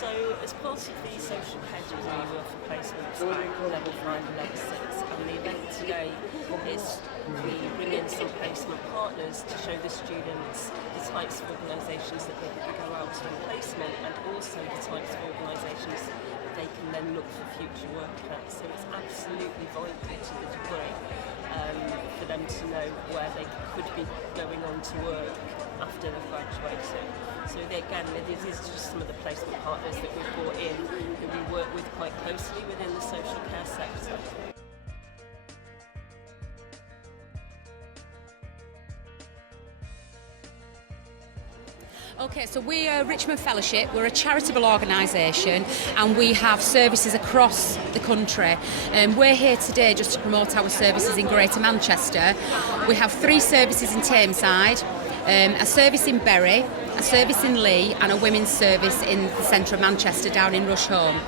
So as part of the social care degree, we offer placements at level 5 and level 6, and the event today is we bring in some placement partners to show the students the types of organisations that they can go out to in placement, and also the types of organisations that they can then look for future work at. So it's absolutely vital to the degree for them to know where they could be going on to work after they've graduated. So again, this is just some of the placement partners that we've brought in who we work with quite closely within the social care sector. Okay, so we are Richmond Fellowship. We're a charitable organisation and we have services across the country. We're here today just to promote our services in Greater Manchester. We have 3 services in Tameside, a service in Bury, a service in Lee and a women's service in the centre of Manchester down in Rusholme.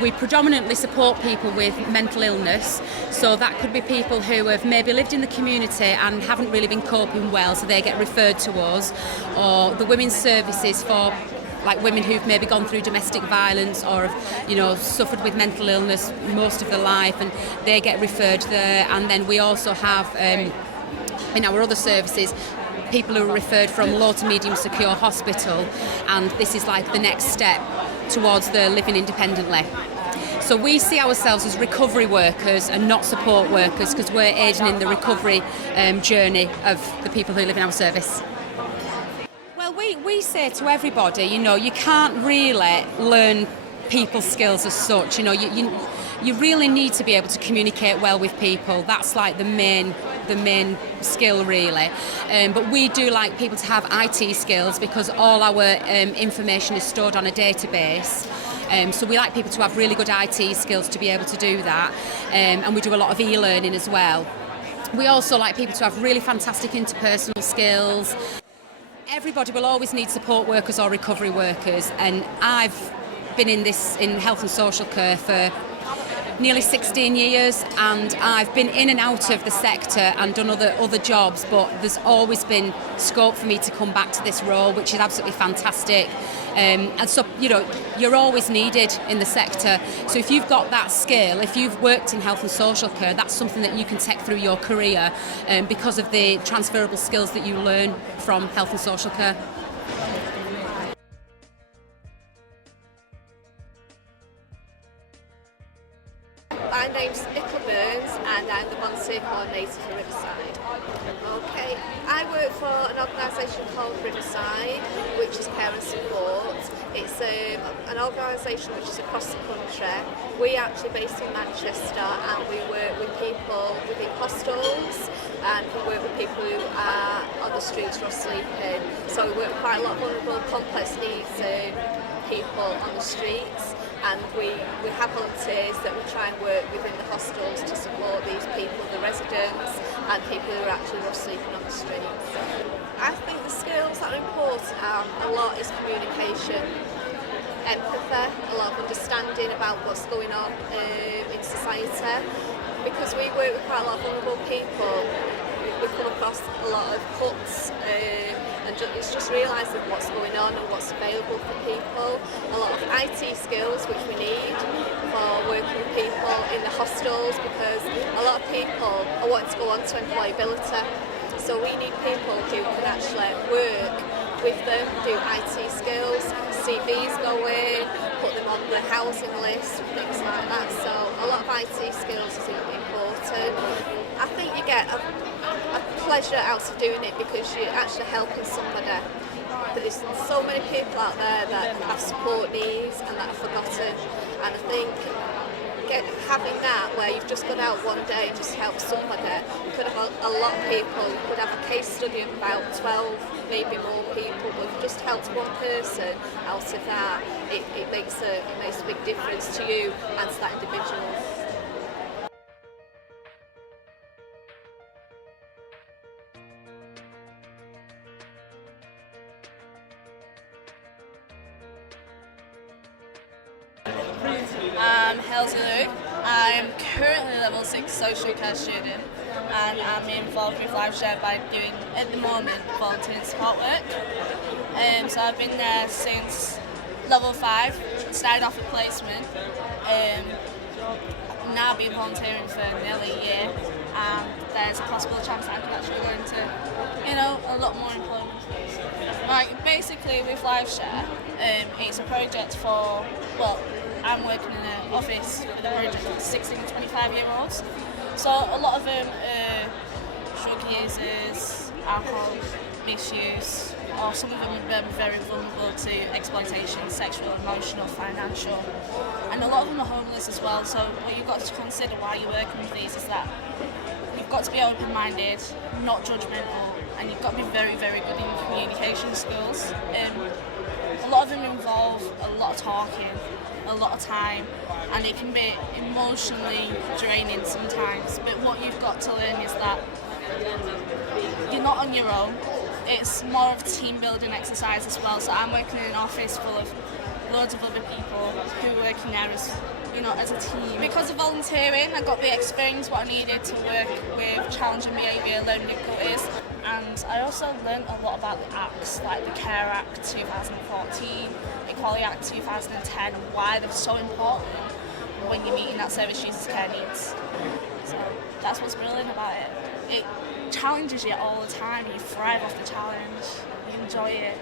We predominantly support people with mental illness, so that could be people who have maybe lived in the community and haven't really been coping well, so they get referred to us, or the women's services for like women who've maybe gone through domestic violence or have, suffered with mental illness most of their life, and they get referred there. And then we also have in our other services people who are referred from low to medium secure hospital, and this is like the next step towards the living independently. So we see ourselves as recovery workers and not support workers, because we're aiding in the recovery journey of the people who live in our service. Well, we say to everybody, you can't really learn people skills as such. You really need to be able to communicate well with people. That's like the main skill really. But we do like people to have IT skills, because all our information is stored on a database. So we like people to have really good IT skills to be able to do that. And we do a lot of e-learning as well. We also like people to have really fantastic interpersonal skills. Everybody will always need support workers or recovery workers, and I've been in health and social care for nearly 16 years, and I've been in and out of the sector and done other jobs, but there's always been scope for me to come back to this role, which is absolutely fantastic. And so, you're always needed in the sector. So if you've got that skill, if you've worked in health and social care, that's something that you can take through your career because of the transferable skills that you learn from health and social care. My name's Nicola Burns and I'm the volunteer coordinator for Riverside. Okay, I work for an organisation called Riverside, which is care and support. It's an organisation which is across the country. We're actually based in Manchester, and we work with people within hostels, and we work with people who are on the streets or sleeping. So we work with quite a lot of vulnerable, complex needs people on the streets. And we have volunteers that we try and work within the hostels to support these people, the residents, and people who are actually sleeping on the streets. I think the skills that are important a lot is communication, empathy, a lot of understanding about what's going on in society. Because we work with quite a lot of vulnerable people, we come across a lot of cuts, and it's just realising what's going on and what's available for people. A lot of IT skills which we need for working with people in the hostels, because a lot of people are wanting to go on to employability. So we need people who can actually work with them, do IT skills, CVs go in, put them on the housing list, things like that. So a lot of IT skills is important. I think you get a pleasure out of doing it because you're actually helping somebody. There's so many people out there that have support needs and that are forgotten, and I think having that where you've just gone out one day and just helped somebody, you could have a lot of people, you could have a case study of about 12, maybe more people, but if you just helped one person out of that, it makes a big difference to you and to that individual. I'm Halsey Lou. I'm currently a level 6 social care student, and I'm involved with LiveShare by doing, at the moment, volunteer and support work. So I've been there since level 5, started off with placement. Now I've been volunteering for nearly a year, and there's a possible chance I could actually go into, a lot more employment. Right, basically with LiveShare, it's a project for, I'm working in an office with a project for 16 to 25-year-olds. So a lot of them are drug users, alcohol misuse, or some of them are very vulnerable to exploitation, sexual, emotional, financial, and a lot of them are homeless as well. So what you've got to consider while you're working with these is that you've got to be open-minded, not judgmental, and you've got to be very, very good in communication skills. A lot of them involve a lot of talking, a lot of time, and it can be emotionally draining sometimes. But what you've got to learn is that you're not on your own. It's more of a team building exercise as well. So I'm working in an office full of loads of other people who work in there as a team. Because of volunteering, I got the experience what I needed to work with challenging behaviour, learning difficulties, and I also learned a lot about the acts, like the Care Act 2014, Equality Act 2010, and why they're so important when you're meeting that service users' care needs. So that's what's brilliant about it. It challenges you all the time. You thrive off the challenge. You enjoy it.